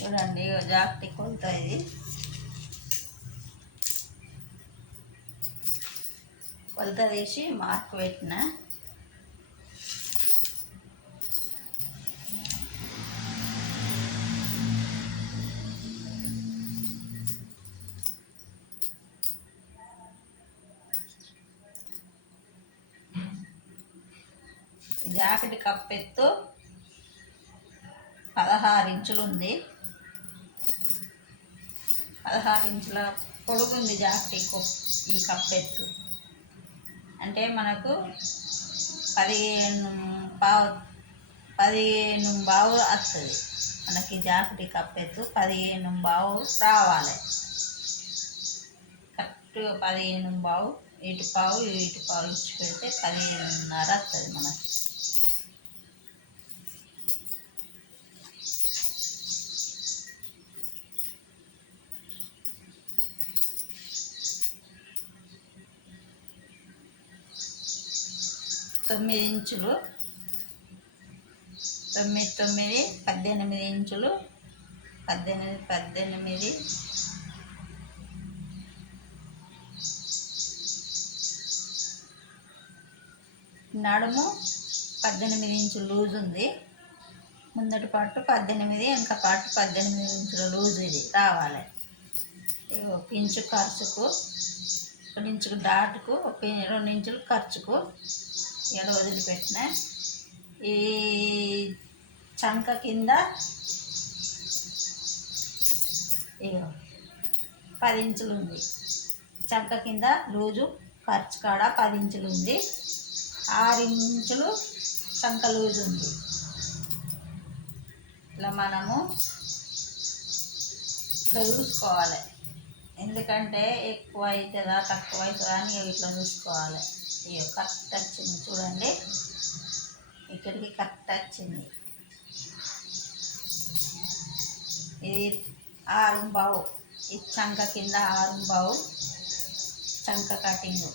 చూడండి జాకెట్ కొలత ఇది. కొలత తీసి మార్క్ పెట్టిన. జాకెట్ కప్పెత్తు 16 ఇంచులు ఉంది. 16 ఇంచుల పొడుగుంది జాకెట్ ఈ కప్పెత్తు. అంటే మనకు 15 వస్తుంది. మనకి జాకెట్ కప్పెత్తు 15 రావాలి. కరెక్ట్ 15 ఇటు పావు ఇచ్చి పెడితే 15.5 వస్తుంది మనకు. తొమ్మిది ఇంచులు 9 18 ఇంచులు 18 నడుము 18 ఇంచులు లూజ్ ఉంది. ముందటి పాటు 18, వెనక పాటు 18 ఇంచుల లూజ్ ఇది రావాలి. ఇంచు ఖర్చుకు, 1 ఇంచుకు డాట్కు, 2 ఇంచులు ఖర్చుకు ఎడ వదిలిపెట్టిన. ఈ చంక కింద 10 ఇంచులు ఉంది. చంక కింద లూజు ఖర్చు కాడ 10 ఇంచులు ఉంది. 6 ఇంచులు చంక లూజు ఉంది. ఇట్లా మనము ఇట్లా చూసుకోవాలి. ఎందుకంటే ఎక్కువ అవుతుందా తక్కువ అవుతుందా అని ఇట్లా చూసుకోవాలి. కరెక్ట్ వచ్చింది చూడండి, ఇక్కడికి కరెక్ట్ వచ్చింది. ఇది 6.5. ఈ చంక కింద 6.5 చంక కటింగ్.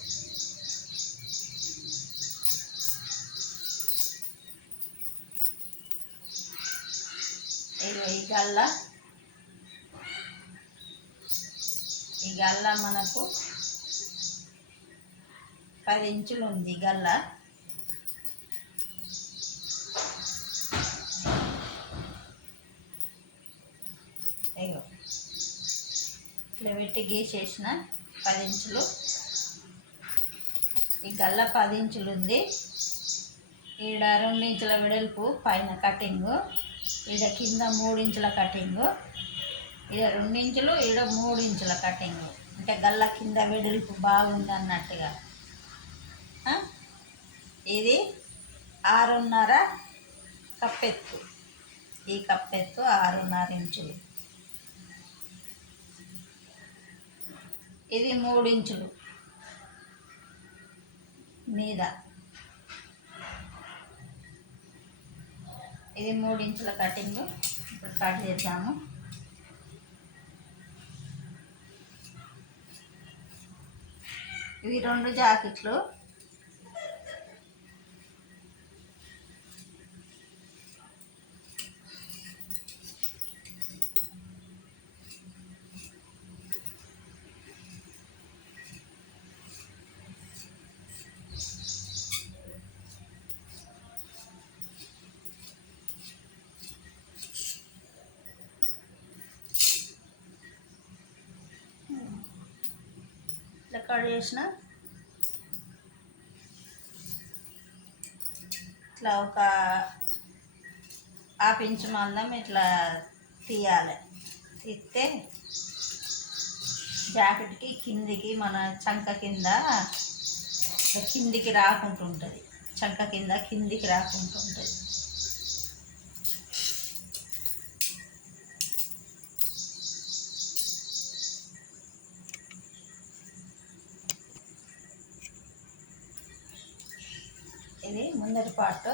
ఈ గల్ల మనకు 10 ఇంచులు ఉంది. గల్ల ఇట్లా పెట్టి గీసేసిన 10 ఇంచులు. ఈ గల్ల 10 ఇంచులు ఉంది. ఈడ 2 ఇంచుల వెడల్పు పైన కటింగు, ఈడ కింద 3 ఇంచుల కటింగు, ఈడ 2 ఇంచులు, ఈడ 3 ఇంచుల కటింగు. అంటే గల్ల కింద వెడల్పు బాగుంది అన్నట్టుగా. ఇది 6.5 కప్పెత్తు. ఈ కప్పెత్తు 6.5 ఇంచులు. ఇది 3 ఇంచులు మీద. ఇది 3 ఇంచుల కటింగ్. ఇప్పుడు కట్ చేద్దాము. ఇవి 2 జాకెట్లు. కట్ చేసిన ఇట్లా ఒక 1/2 ఇంచు మందం ఇట్లా తీయాలి. తీస్తే జాకెట్కి కిందికి మన చంక కింద కిందికి రాకుంటుంటుంది. చంక కింద కిందికి రాకుంటుంటుంది. ఇది ముందటి పార్ట్.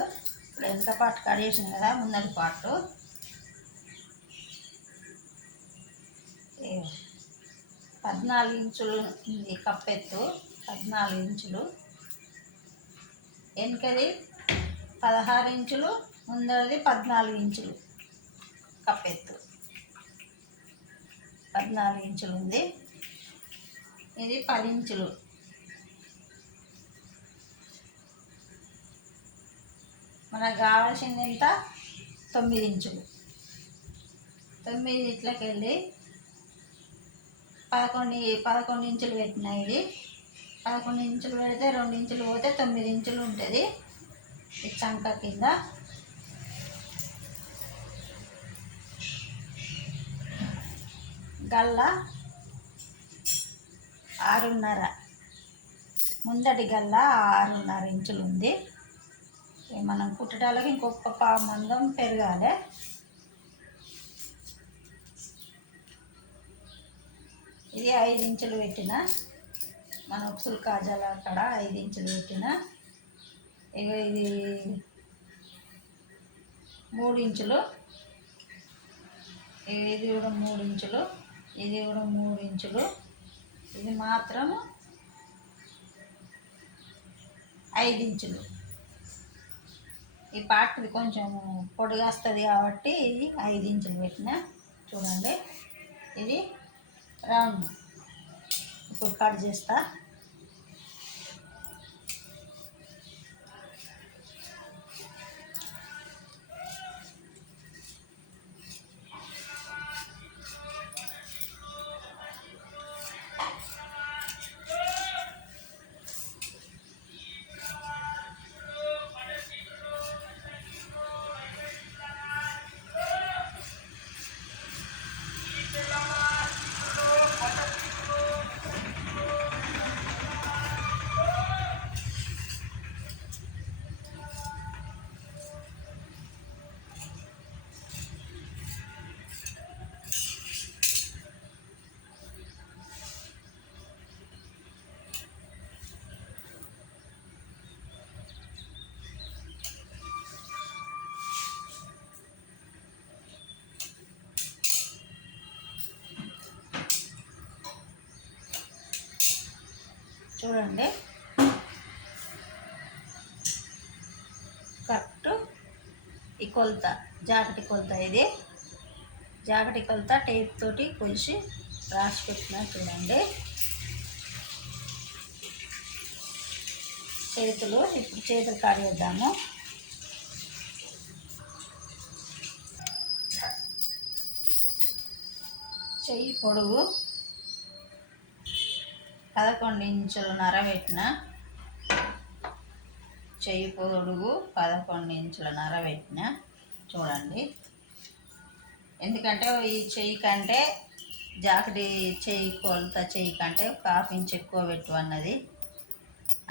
ఇప్పుడు వెనక పార్ట్ కట్ చేసాం కదా, ముందటి పార్ట్. 14 ఇంచులు ఉంది కప్పెత్తు. 14 ఇంచులు. వెనకది 16 ఇంచులు, ముందరది 14 ఇంచులు కప్పెత్తు. 14 ఇంచులు ఉంది. ఇది 10 ఇంచులు. మనకు కావాల్సింది ఎంత? 9 ఇంచులు. 9 ఇట్లకి వెళ్ళి 11 ఇంచులు పెట్టిన. ఇది 11 ఇంచులు పెడితే 2 ఇంచులు పోతే 9 ఇంచులు ఉంటుంది. ఈ చంక కింద గల్ల 6.5, ముందటి గల్ల 6.5 ఇంచులు ఉంది. మనం కుట్టడానికి ఇంకొక పావు మందం పెరగాలి. ఇది 5 ఇంచులు పెట్టిన. మన ఉక్సులు కాజాల అక్కడ 5 ఇంచులు పెట్టిన. ఇక ఇది 3 ఇంచులు, ఇది కూడా 3 ఇంచులు, ఇది కూడా 3 ఇంచులు. ఇది మాత్రం 5 ఇంచులు. ఈ పార్ట్ది కొంచెం పొడిగా వస్తుంది కాబట్టి 5 ఇంచులు పెట్టిన. చూడండి, ఇది రౌండ్. ఇప్పుడు కట్ చేస్తా. చూడండి, కరెక్ట్ ఈ కొలత, జాకెట్ కొలత. ఇది జాకెట్ కొలత టేప్ తోటి కొలిసి రాసి పెట్టిన. చూడండి, ఇప్పుడు చేతులు కాడేద్దాము. చెయ్యి పొడుగు 11 ఇంచులన్నర పెట్టిన. చెయ్యి పొడుగు 11 ఇంచులన్నర పెట్టిన. చూడండి, ఎందుకంటే ఈ చెయ్యి కంటే జాకెట్ చెయ్యి కొలత చెయ్యి కంటే ఒక 1/2 ఇంచ్ ఎక్కువ పెట్టు అన్నది.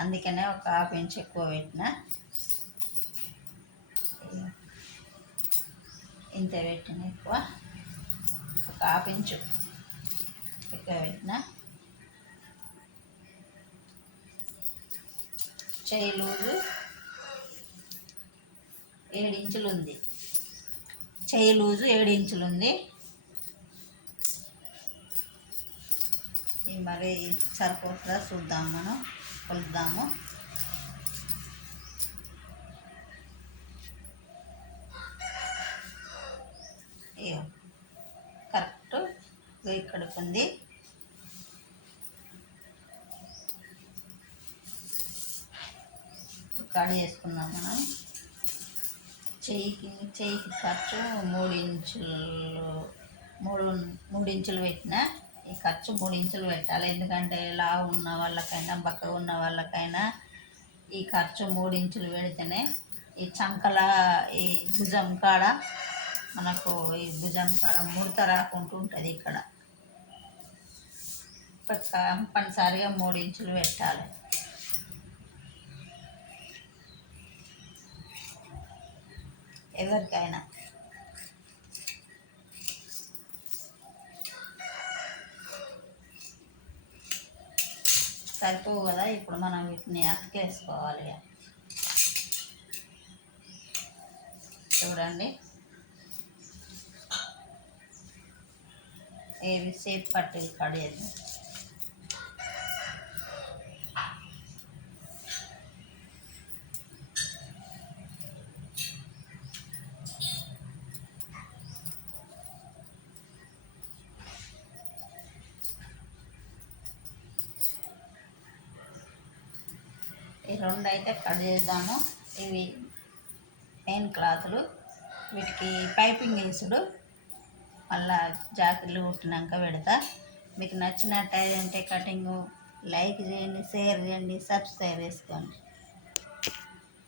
అందుకనే ఒక 1/2 ఇంచ్ ఎక్కువ పెట్టిన. ఇంత పెట్టిన, ఎక్కువ ఒక 1/2 ఇంచ్ ఎక్కువ పెట్టిన. చెయ్యి లూజు 7 ఇంచులు ఉంది. చెయ్యి లూజు 7 ఇంచులు ఉంది. మరి సరిపోతుందా చూద్దాం, మనం కొలుద్దాము. కరెక్ట్ ఇక్కడికి ఉంది. కట్ చేసుకున్నాం మనం. చెయ్యికి ఖర్చు 3 ఇంచులు పెట్టిన. ఈ ఖర్చు 3 ఇంచులు పెట్టాలి. ఎందుకంటే లావు ఉన్న వాళ్ళకైనా బక్కగా ఉన్న వాళ్ళకైనా ఈ ఖర్చు 3 ఇంచులు పెడితేనే ఈ చంకల ఈ భుజం కాడ మనకు ఈ భుజం కాడ ముడత రాకుంటూ ఉంటుంది. ఇక్కడ కంపల్సరిగా 3 ఇంచులు పెట్టాలి. ఎవరికైనా సరిపోవు కదా. ఇప్పుడు మనం వీటిని అతికేసుకోవాలి. చూడండి, ఏవి సేపు పట్టీలు కడిగేది. ఈ రెండు అయితే కట్ చేద్దాము. ఇవి మెయిన్ క్లాతులు, వీటికి పైపింగ్ వేసుడు, మళ్ళా జాకెట్లు కుట్టినాక పెడతా. మీకు నచ్చినట్టయితే కటింగు లైక్ చేయండి, షేర్ చేయండి, సబ్స్క్రైబ్ చేసుకోండి.